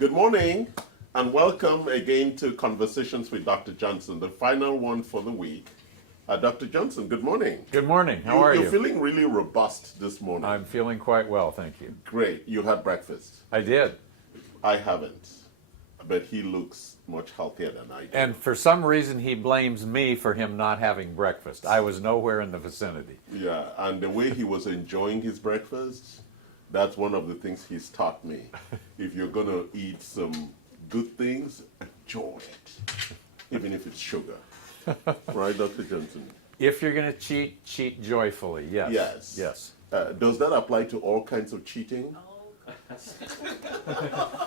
Good morning, and welcome again to Conversations with Dr. Johnson, the final one for the week. Dr. Johnson, good morning. Good morning. How are you? You're feeling really robust this morning. I'm feeling quite well, thank you. Great. You had breakfast. I did. I haven't, but he looks much healthier than I do. And for some reason, he blames me for him not having breakfast. I was nowhere in the vicinity. Yeah, and the way he was enjoying his breakfast, that's one of the things he's taught me. If you're going to eat some good things, enjoy it, even if it's sugar. Right, Dr. Johnson? If you're going to cheat, cheat joyfully. Yes. Yes. Yes. Does that apply to all kinds of cheating?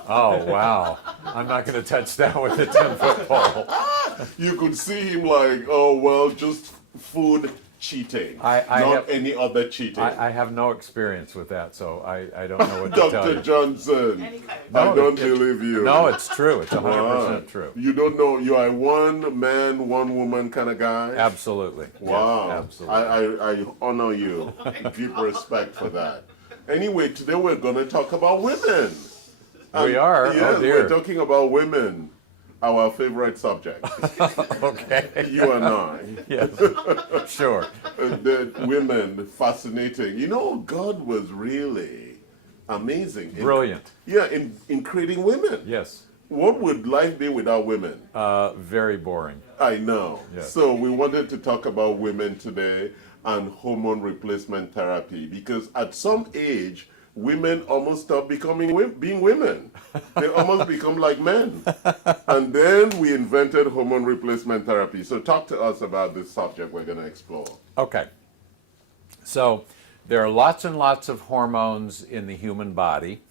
Oh, wow. I'm not going to touch that with a 10-foot pole. You could see him like, oh, well, just food cheating, not any other cheating. I have no experience with that, so I don't know what to tell you. Dr. Johnson, I don't believe you. No, it's true. It's 100% true. You don't know, you are a one man, one woman kind of guy? Absolutely. Wow. Yes, absolutely. I honor you. Deep respect for that. Anyway, today we're going to talk about women. We are? Yes, Oh, dear. we're talking about women, our favorite subject. Okay. You and I. Yes. Sure. The women, fascinating. You know, God was really amazing. Brilliant. In creating women. Yes. What would life be without women? Very boring. I know. Yes. So we wanted to talk about women today and hormone replacement therapy, because at some age, women almost stop being women. They almost become like men. And then we invented hormone replacement therapy. So talk to us about this subject we're going to explore. Okay. So there are lots and lots of hormones in the human body,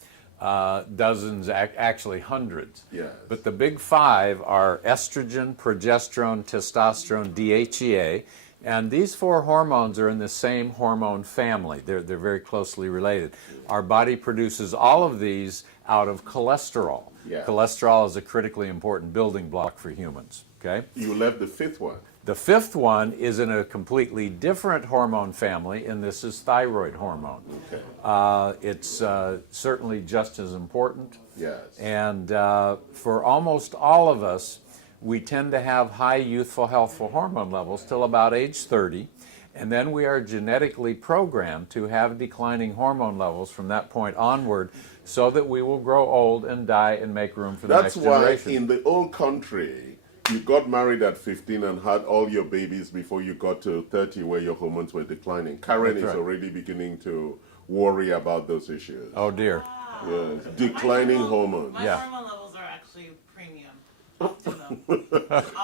dozens, actually hundreds. Yes. But the big five are estrogen, progesterone, testosterone, DHEA. And these four hormones are in the same hormone family. They're very closely related. Our body produces all of these out of cholesterol. Yeah. Cholesterol is a critically important building block for humans. Okay? You left the fifth one. The fifth one is in a completely different hormone family, and this is thyroid hormone. Okay. It's certainly just as important. Yes. And for almost all of us, we tend to have high youthful, healthful hormone levels till about age 30, and then we are genetically programmed to have declining hormone levels from that point onward, so that we will grow old and die and make room for the next generation. That's why in the old country, you got married at 15 and had all your babies before you got to 30, where your hormones were declining. Karen is already beginning to worry about those issues. Oh dear. Yes. Declining hormones. My hormone levels are actually premium.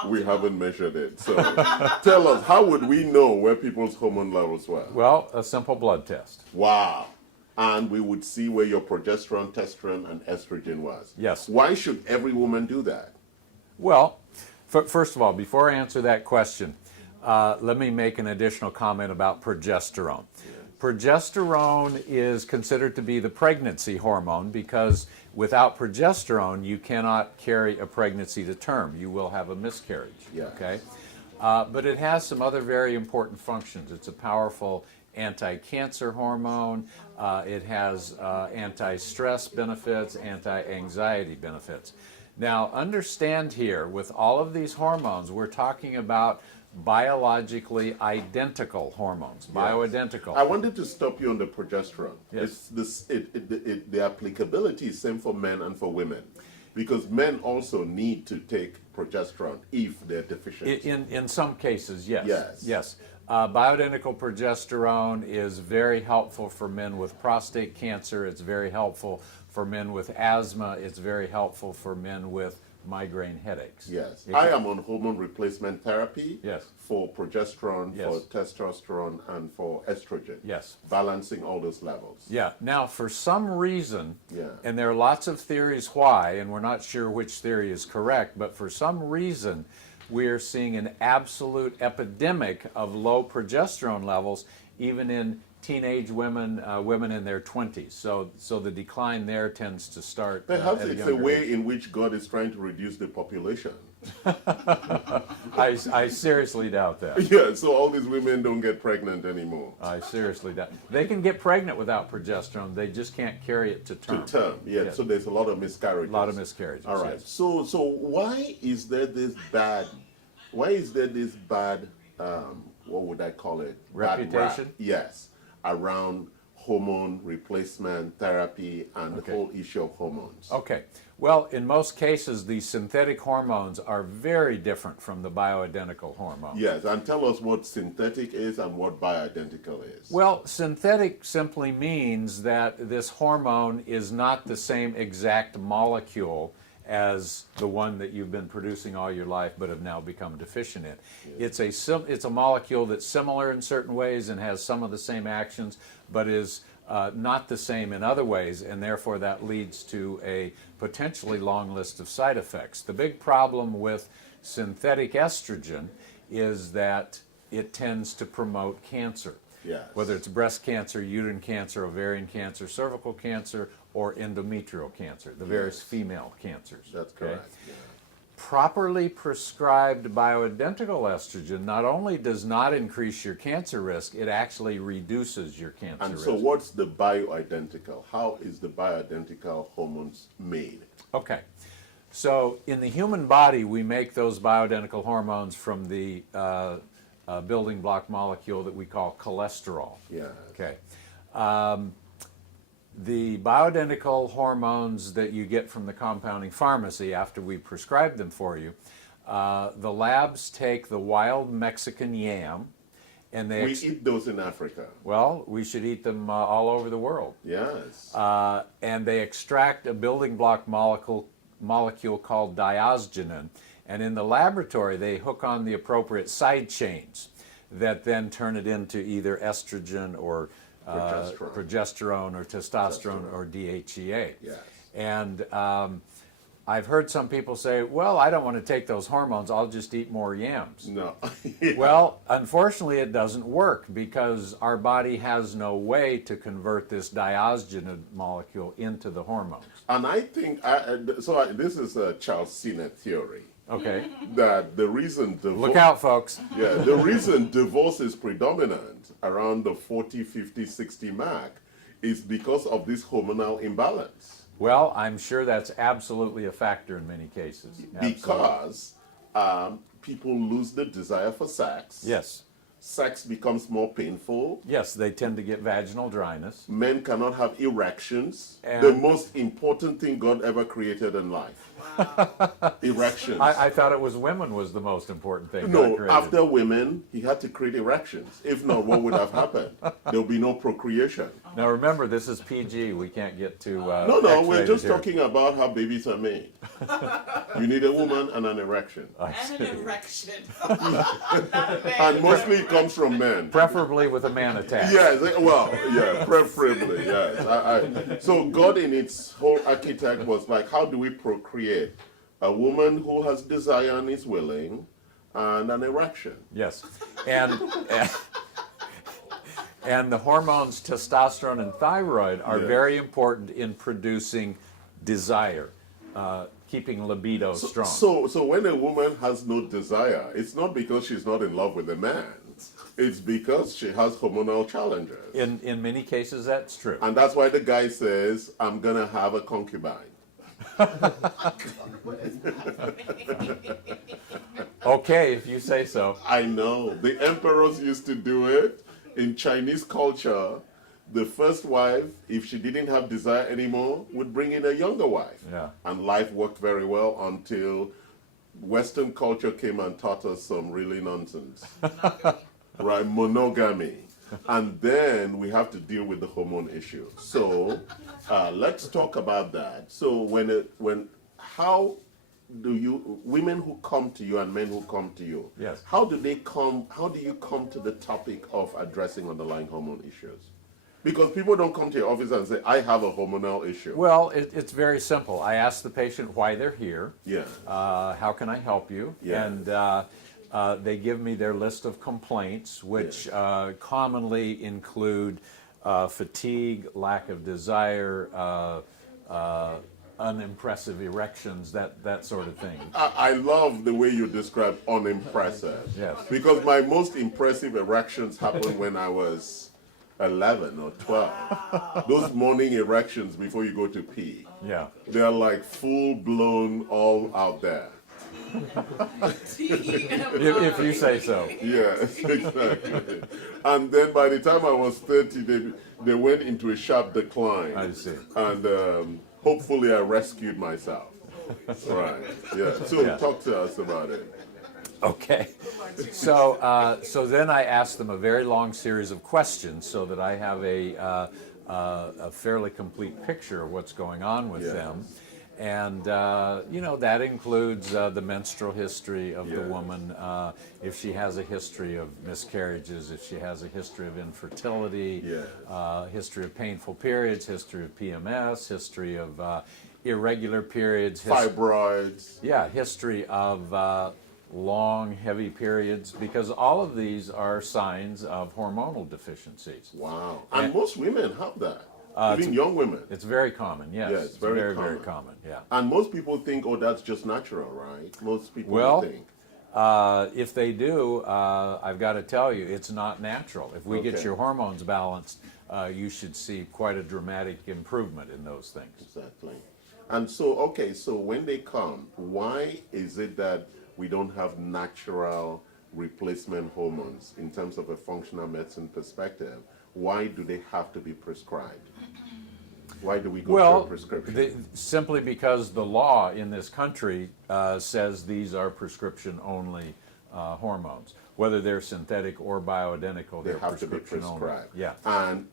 We haven't measured it. So tell us, how would we know where people's hormone levels were? Well, a simple blood test. Wow. And we would see where your progesterone, testosterone, and estrogen was. Yes. Why should every woman do that? Well, first of all, before I answer that question, let me make an additional comment about progesterone. Progesterone is considered to be the pregnancy hormone because without progesterone, you cannot carry a pregnancy to term. You will have a miscarriage. Yes. Okay? But it has some other very important functions. It's a powerful anti-cancer hormone. It has anti-stress benefits, anti-anxiety benefits. Now, understand here, with all of these hormones, we're talking about biologically identical hormones, bioidentical. I wanted to stop you on the progesterone. Yes. The applicability is same for men and for women, because men also need to take progesterone if they're deficient. In some cases, yes. Yes. Yes. Bioidentical progesterone is very helpful for men with prostate cancer. It's very helpful for men with asthma. It's very helpful for men with migraine headaches. Yes. I am on hormone replacement therapy. Yes. For progesterone, Yes. for testosterone, and for estrogen. Yes. Balancing all those levels. Yeah. Now, for some reason, Yeah. and there are lots of theories why, and we're not sure which theory is correct, but for some reason, we are seeing an absolute epidemic of low progesterone levels, even in teenage women, women in their 20s. So the decline there tends to start. Perhaps at a it's a younger way age. in which God is trying to reduce the population. I seriously doubt that. Yeah, so all these women don't get pregnant anymore. I seriously doubt. They can get pregnant without progesterone. They just can't carry it to term. To term, yeah. Yes. So there's a lot of miscarriages. A lot of miscarriages. All right. yes. So why is there this bad? Why is there this bad? What would I call it? Bad rap, Reputation? yes, around hormone replacement therapy and the whole issue of hormones. Okay. Well, in most cases, the synthetic hormones are very different from the bioidentical hormones. Yes, and tell us what synthetic is and what bioidentical is. Well, synthetic simply means that this hormone is not the same exact molecule as the one that you've been producing all your life but have now become deficient in. It's a molecule that's similar in certain ways and has some of the same actions, but is not the same in other ways, and therefore that leads to a potentially long list of side effects. The big problem with synthetic estrogen is that it tends to promote cancer. Yes. Whether it's breast cancer, uterine cancer, ovarian cancer, cervical cancer, or endometrial cancer, the various female cancers. That's correct. Yeah. Properly prescribed bioidentical estrogen not only does not increase your cancer risk, it actually reduces your cancer And risk. so what's the bioidentical? How is the bioidentical hormones made? Okay. So in the human body, we make those bioidentical hormones from the building block molecule that we call cholesterol. Yeah. Okay. The bioidentical hormones that you get from the compounding pharmacy after we prescribe them for you, the labs take the wild Mexican yam and they... We eat those in Africa. Well, we should eat them all over the world. Yes. And they extract a building block molecule called diosgenin. And in the laboratory, they hook on the appropriate side chains that then turn it into either estrogen or progesterone or testosterone or DHEA. Yes. And I've heard some people say, well, I don't want to take those hormones, I'll just eat more yams. No. Well, unfortunately, it doesn't work because our body has no way to convert this diosgenin molecule into the hormones. And I think, this is a Charles Sinet theory, Okay? that the reason Look out, folks. Yeah, the reason divorce is predominant around the 40, 50, 60 mark is because of this hormonal imbalance. Well, I'm sure that's absolutely a factor in many cases. Absolutely. Because people lose the desire for sex. Yes. Sex becomes more painful. Yes, they tend to get vaginal dryness. Men cannot have erections. And- the most important thing God ever created in life. Erections. I thought it was women was the most important thing. God No, created. after women, he had to create erections. If not, what would have happened? There would be no procreation. Now remember, this is PG. We can't get too No, we're X-rated just here. talking about how babies are made. You need a woman and an erection. And an erection. Not a man. And mostly it comes from men. Preferably with a man attached. Yes, well, yeah, preferably, yes. So God in its whole architect was like, how do we procreate? A woman who has desire and is willing, and an erection. Yes, and the hormones testosterone and thyroid are Yes. very important in producing desire, keeping libido strong. So when a woman has no desire, it's not because she's not in love with a man. It's because she has hormonal challenges. In many cases, that's true. And that's why the guy says, I'm going to have a concubine. Okay, if you say so. I know. The emperors used to do it. In Chinese culture, the first wife, if she didn't have desire anymore, would bring in a younger wife. Yeah. And life worked very well until Western culture came and taught us some really nonsense. Right? Monogamy. And then we have to deal with the hormone issue. So let's talk about that. So how do you, women who come to you and men who come to you, Yes. how do you come to the topic of addressing underlying hormone issues? Because people don't come to your office and say, I have a hormonal issue. Well, it's very simple. I ask the patient why they're here. Yeah. How can I help you? Yeah. And They give me their list of complaints, which commonly include fatigue, lack of desire, unimpressive erections, that sort of thing. I love the way you describe unimpressive. Yes. Because my most impressive erections happened when I was 11 or 12. Those morning erections before you go to pee. Yeah. They're like full blown, all out there. If you say so. Yes, exactly. And then by the time I was 30, they went into a sharp decline. I see. And hopefully I rescued myself. Right. Yeah. So Yeah. talk to us about it. Okay. So then I ask them a very long series of questions so that I have a fairly complete picture of what's going on with Yes. them. And, that includes the menstrual history of the Yes. woman, if she has a history of miscarriages, if she has a history of infertility, Yes. history of painful periods, history of PMS, history of irregular periods, Fibroids. history of long, heavy periods, because all of these are signs of hormonal deficiencies. Wow. And most women have that. Even young women. It's very common, yes. Yeah, it's very very common. common, yeah. And most people think, oh, that's just natural, right? Most people Well, think. If they do, I've got to tell you, it's not natural. If we get Okay. your hormones balanced, you should see quite a dramatic improvement in those things. Exactly. And so when they come, why is it that we don't have natural replacement hormones in terms of a functional medicine perspective? Why do they have to be prescribed? Why do we go through a prescription? Simply because the law in this country says these are prescription-only hormones. Whether they're synthetic or bioidentical, They they're have to be prescription-only. prescribed. Yeah. And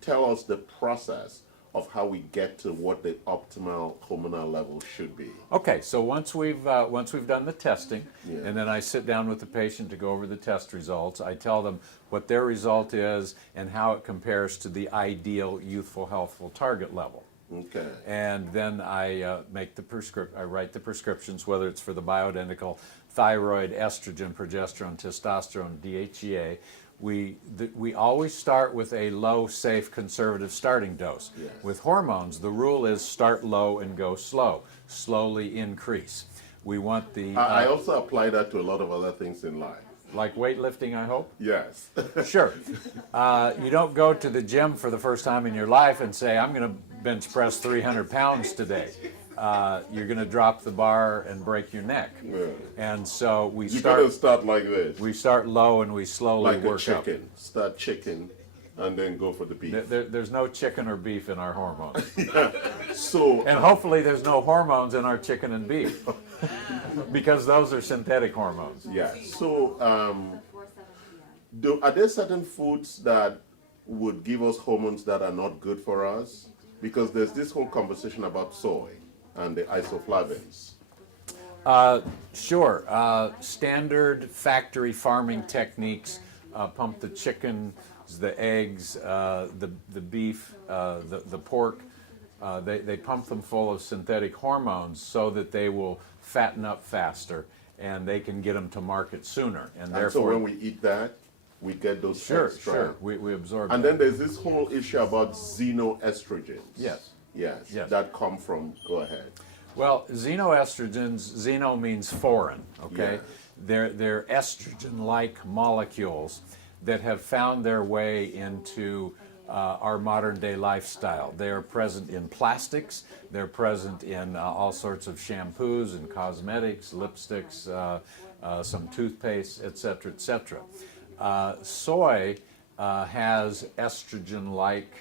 tell us the process of how we get to what the optimal hormonal level should be. Okay, so once we've done the testing, Yeah. and then I sit down with the patient to go over the test results, I tell them what their result is and how it compares to the ideal youthful, healthful target level. Okay. And then I I write the prescriptions, whether it's for the bioidentical, thyroid, estrogen, progesterone, testosterone, DHEA. We always start with a low, safe, conservative starting dose. Yes. With hormones, the rule is start low and go slow. Slowly increase. We want the I also apply that to a lot of other things in life. like weightlifting, I hope. Yes. Sure. You don't go to the gym for the first time in your life and say, I'm going to bench press 300 pounds today. You're going to drop the bar and break your neck. Yeah. And so You gotta start like this. we start low and we slowly Like a work up. chicken. Start chicken and then go for the beef. There's no chicken or beef in our hormones. So And hopefully there's no hormones in our chicken and beef. Because those are synthetic hormones. yeah. So are there certain foods that would give us hormones that are not good for us? Because there's this whole conversation about soy and the isoflavones. Sure. Standard factory farming techniques pump the chicken, the eggs, the beef, the pork. They pump them full of synthetic hormones so that they will fatten up faster and they can get them to market sooner. And And therefore, so when we eat that, we get those sure, extra. sure, we absorb And that. then there's this whole issue about xenoestrogens. Yes. Yes. Yes. That come from. Go ahead. Well, xenoestrogens, xeno means foreign, okay? Yeah. They're estrogen-like molecules that have found their way into our modern-day lifestyle. They are present in plastics, they're present in all sorts of shampoos and cosmetics, lipsticks, some toothpaste, etc., etc. Soy has estrogen-like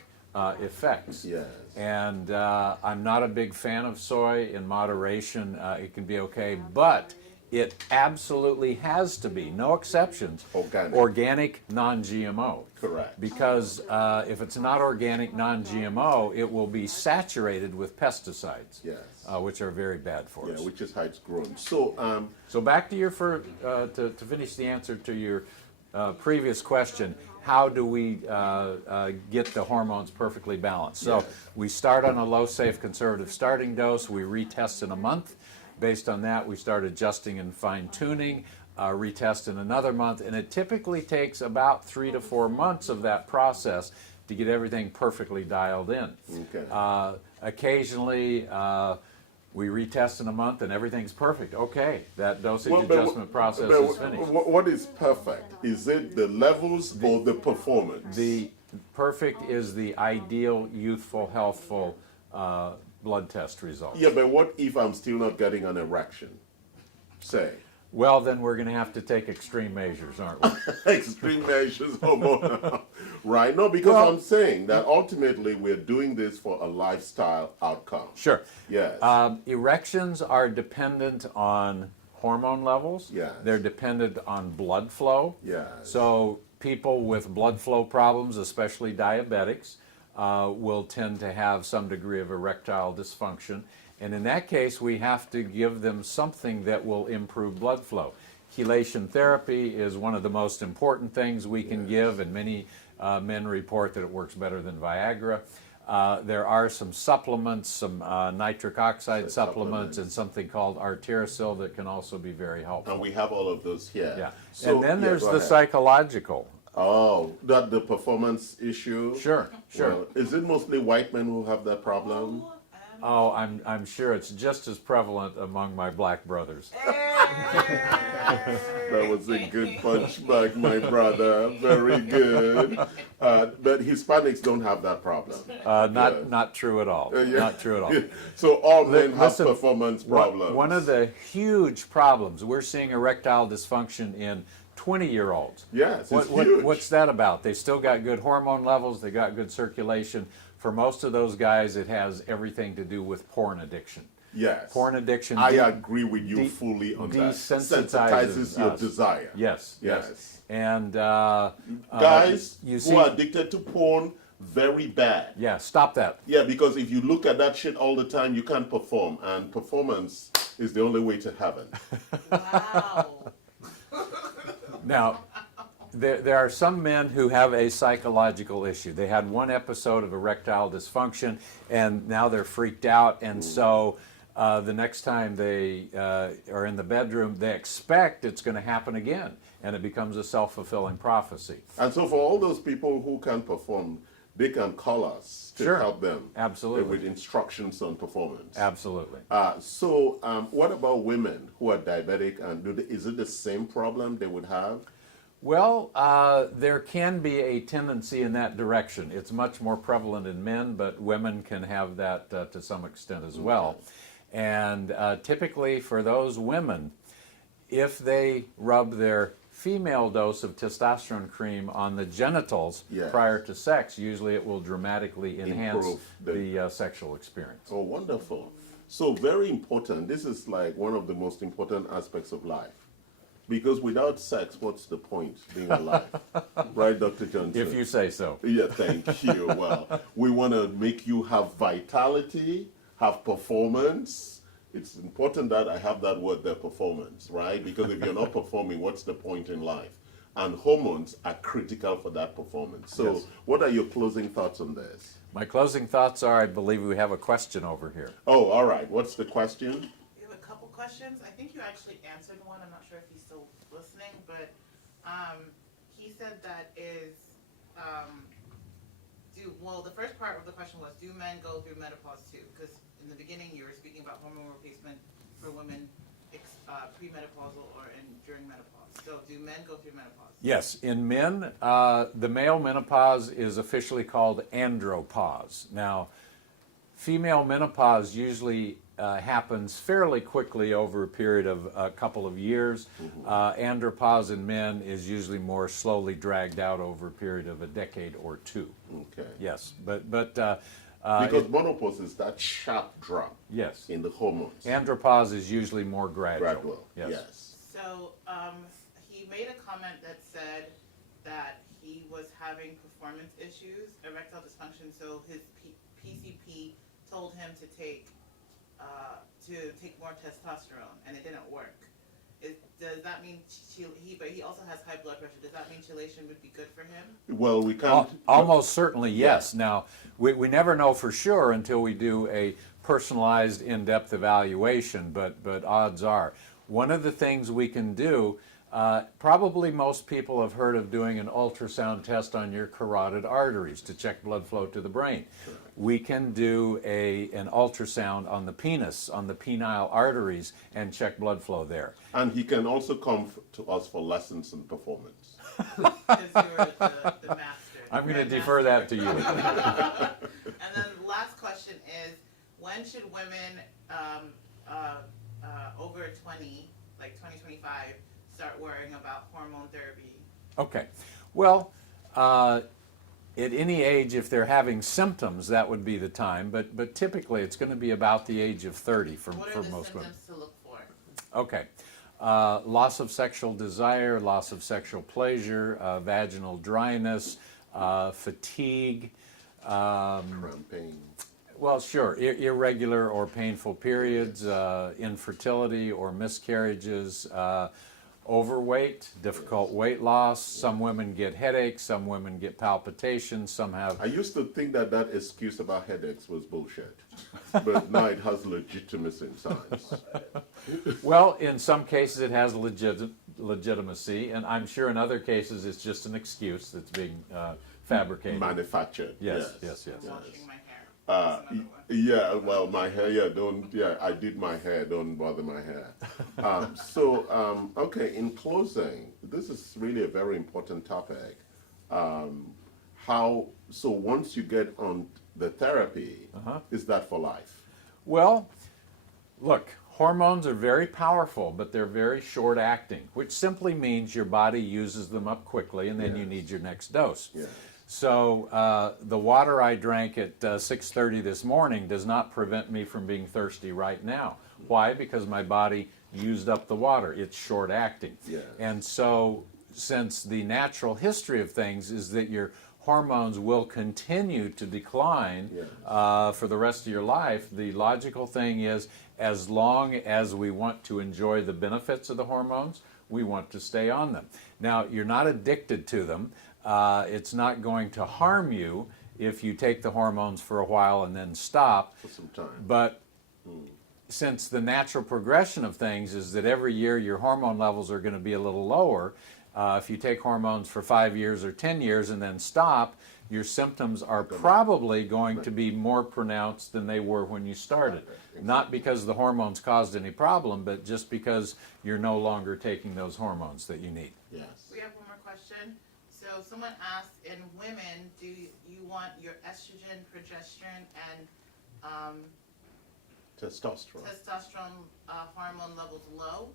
effects. Yes. And I'm not a big fan of soy. In moderation, it can be okay, but it absolutely has to be, no exceptions, organic non-GMO. Correct. Because if it's not organic non-GMO, it will be saturated with pesticides, Yes. which are very bad for us. Yeah, which is how it's grown. So, So back to your to finish the answer to your previous question, how do we get the hormones perfectly balanced? So Yes. we start on a low, safe, conservative starting dose. We retest in a month. Based on that, we start adjusting and fine-tuning. retest in another month, and it typically takes about 3 to 4 months of that process to get everything perfectly dialed in. Okay. Occasionally, we retest in a month and everything's perfect. Okay, that dosage adjustment process is finished. What is perfect? Is it the levels or the performance? The perfect is the ideal youthful, healthful blood test result. Yeah, but what if I'm still not getting an erection? Say. Well, then we're going to have to take extreme measures, aren't we? Extreme measures, hormonal. Right? No, because Well, I'm saying that ultimately we're doing this for a lifestyle outcome. Sure. Yes. Erections are dependent on hormone levels. Yes. They're dependent on blood flow. Yes. So people with blood flow problems, especially diabetics, will tend to have some degree of erectile dysfunction. And in that case, we have to give them something that will improve blood flow. Chelation therapy is one of the most important things we can give, and many men report that it works better than Viagra. There are some supplements, some nitric oxide supplements, and something called arterisol that can also be very helpful. And we have all of those here. Yeah. So, And then there's go the ahead. psychological. Oh, that the performance issue? Sure, sure. Well, is it mostly white men who have that problem? Oh, I'm sure it's just as prevalent among my black brothers. That was a good punchback, my brother. Very good. But Hispanics don't have that problem. Not true at all. Yeah. Not true at all. So all men have Listen, performance problems. One of the huge problems, we're seeing erectile dysfunction in 20-year-olds. Yes, it's huge. What's that about? They still got good hormone levels, they got good circulation. For most of those guys, it has everything to do with porn addiction. Yes. Porn addiction. I agree with you fully on that. Desensitizes your us. desire. Yes. Yes. And Guys you who see, are addicted to porn, very bad. yeah, stop that. Yeah, because if you look at that shit all the time, you can't perform. And performance is the only way to heaven. Wow. Now, there are some men who have a psychological issue. They had one episode of erectile dysfunction, and now they're freaked out, and so the next time they are in the bedroom, they expect it's going to happen again, and it becomes a self-fulfilling prophecy. And so for all those people who can perform, they can call us to Sure. help them. Absolutely. With instructions on performance. Absolutely. So what about women who are diabetic, and is it the same problem they would have? Well, there can be a tendency in that direction. It's much more prevalent in men, but women can have that to some extent as well. And typically for those women, if they rub their female dose of testosterone cream on the genitals Yes. prior to sex, usually it will dramatically enhance Improve the sexual experience. Oh, wonderful. So very important. This is like one of the most important aspects of life. Because without sex, what's the point being alive? Right, Dr. Johnson? If you say so. Yeah, thank you. Well, we want to make you have vitality, have performance. It's important that I have that word there, performance, right? Because if you're not performing, what's the point in life? And hormones are critical for that performance. So Yes. what are your closing thoughts on this? My closing thoughts are, I believe we have a question over here. Oh, all right. What's the question? We have a couple questions. I think you actually answered one. I'm not sure if he's still listening, but he said that the first part of the question was, do men go through menopause too? Because in the beginning you were speaking about hormone replacement for women premenopausal or during menopause. So do men go through menopause? Yes, in men, the male menopause is officially called andropause. Now, female menopause usually happens fairly quickly over a period of a couple of years. Andropause in men is usually more slowly dragged out over a period of a decade or two. Okay. Yes, but Because menopause is that sharp drop yes, in the hormones. andropause is usually more gradual. Gradual. Yes. So he made a comment that said that he was having performance issues, erectile dysfunction. So his PCP told him to take more testosterone, and it didn't work. Does that mean but he also has high blood pressure? Does that mean chelation would be good for him? Well, we can't. Almost certainly, yes. Now, we never know for sure until we do a personalized, in-depth evaluation, but odds are. One of the things we can do, Probably most people have heard of doing an ultrasound test on your carotid arteries to check blood flow to the brain. We can do an ultrasound on the penis, on the penile arteries, and check blood flow there. And he can also come to us for lessons in performance. Because you're the master. I'm going to Grandmaster. defer that to you. And then the last question is, when should women over 20, like 2025, start worrying about hormone therapy? Okay. Well, at any age, if they're having symptoms, that would be the time. But typically, it's going to be about the age of 30 for What are the most women. symptoms to look for? Okay. Loss of sexual desire, loss of sexual pleasure, vaginal dryness, fatigue. Cramping. Well, sure, irregular or painful periods, infertility or miscarriages, overweight, difficult weight loss. Some women get headaches, some women get palpitations, some have... I used to think that that excuse about headaches was bullshit, but now it has legitimacy in science. Well, in some cases it has legitimacy, and I'm sure in other cases it's just an excuse that's being fabricated. Manufactured. Yes. I'm washing my hair. Uh, That's another one. Yeah, well, my hair, I did my hair, don't bother my hair. Okay, in closing, this is really a very important topic. So once you get on the therapy, is that for life? Well, look, hormones are very powerful, but they're very short acting, which simply means your body uses them up quickly and then you need your next dose. Yes. So the water I drank at 6:30 this morning does not prevent me from being thirsty right now. Why? Because my body used up the water. It's short acting. Yes. And so since the natural history of things is that your hormones will continue to decline for the rest of your life, the logical thing is, as long as we want to enjoy the benefits of the hormones, we want to stay on them. Now, you're not addicted to them. It's not going to harm you if you take the hormones for a while and then stop. For some time. But since the natural progression of things is that every year your hormone levels are going to be a little lower, if you take hormones for 5 years or 10 years and then stop, your symptoms are probably going to be more pronounced than they were when you started. Not because the hormones caused any problem, but just because you're no longer taking those hormones that you need. Yes. We have one more question. So someone asked, in women, do you want your estrogen, progesterone, and Testosterone. hormone levels low?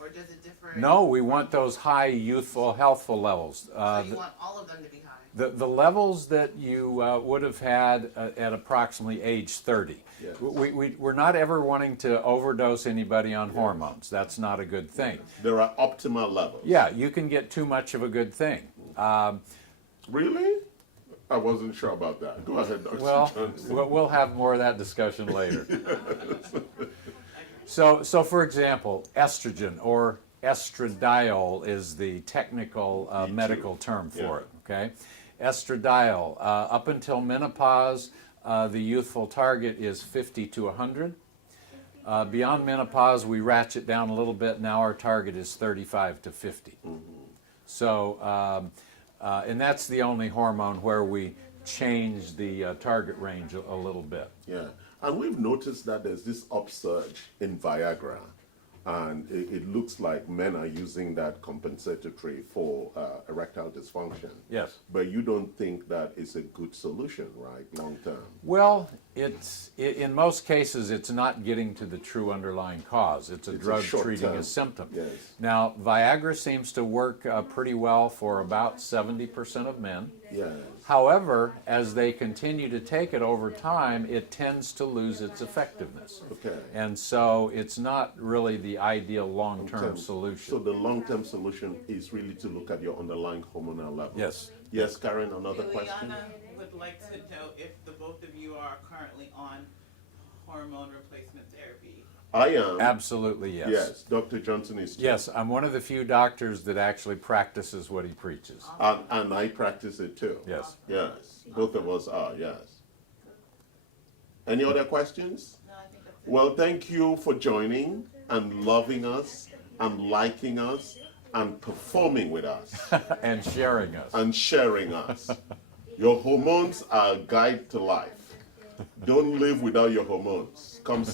Or does it differ? No, we want those high youthful, healthful levels. So you want all of them to be high? The levels that you would have had at approximately age 30. Yes. We're not ever wanting to overdose anybody on hormones. That's not a good thing. There are optimal levels. Yeah, you can get too much of a good thing. Really? I wasn't sure about that. Go ahead, Dr. Well, Johnson. we'll have more of that discussion later. So for example, estrogen or estradiol is the technical medical term for it, okay? Estradiol, up until menopause, the youthful target is 50 to 100. Beyond menopause, we ratchet down a little bit. Now our target is 35 to 50. So, and that's the only hormone where we change the target range a little bit. Yeah, and we've noticed that there's this upsurge in Viagra, and it looks like men are using that compensatory for erectile dysfunction. Yes. But you don't think that is a good solution, right, long term? Well, in most cases, it's not getting to the true underlying cause. It's a drug treating a symptom. Yes. Now, Viagra seems to work pretty well for about 70% of men. Yes. However, as they continue to take it over time, it tends to lose its effectiveness. Okay. And so it's not really the ideal long-term So solution. the long-term solution is really to look at your underlying hormonal levels. Yes. Yes, Karen, another question? Ileana would like to know if the both of you are currently on hormone replacement therapy. I am. Absolutely, yes. Yes, Dr. Johnson is too. Yes, I'm one of the few doctors that actually practices what he preaches. And I practice it too. Yes. Yes, both of us are, yes. Any other questions? No, I think that's it. Well, thank you for joining and loving us and liking us and performing with us And sharing us. and sharing us. Your hormones are a guide to life. Don't live without your hormones. Come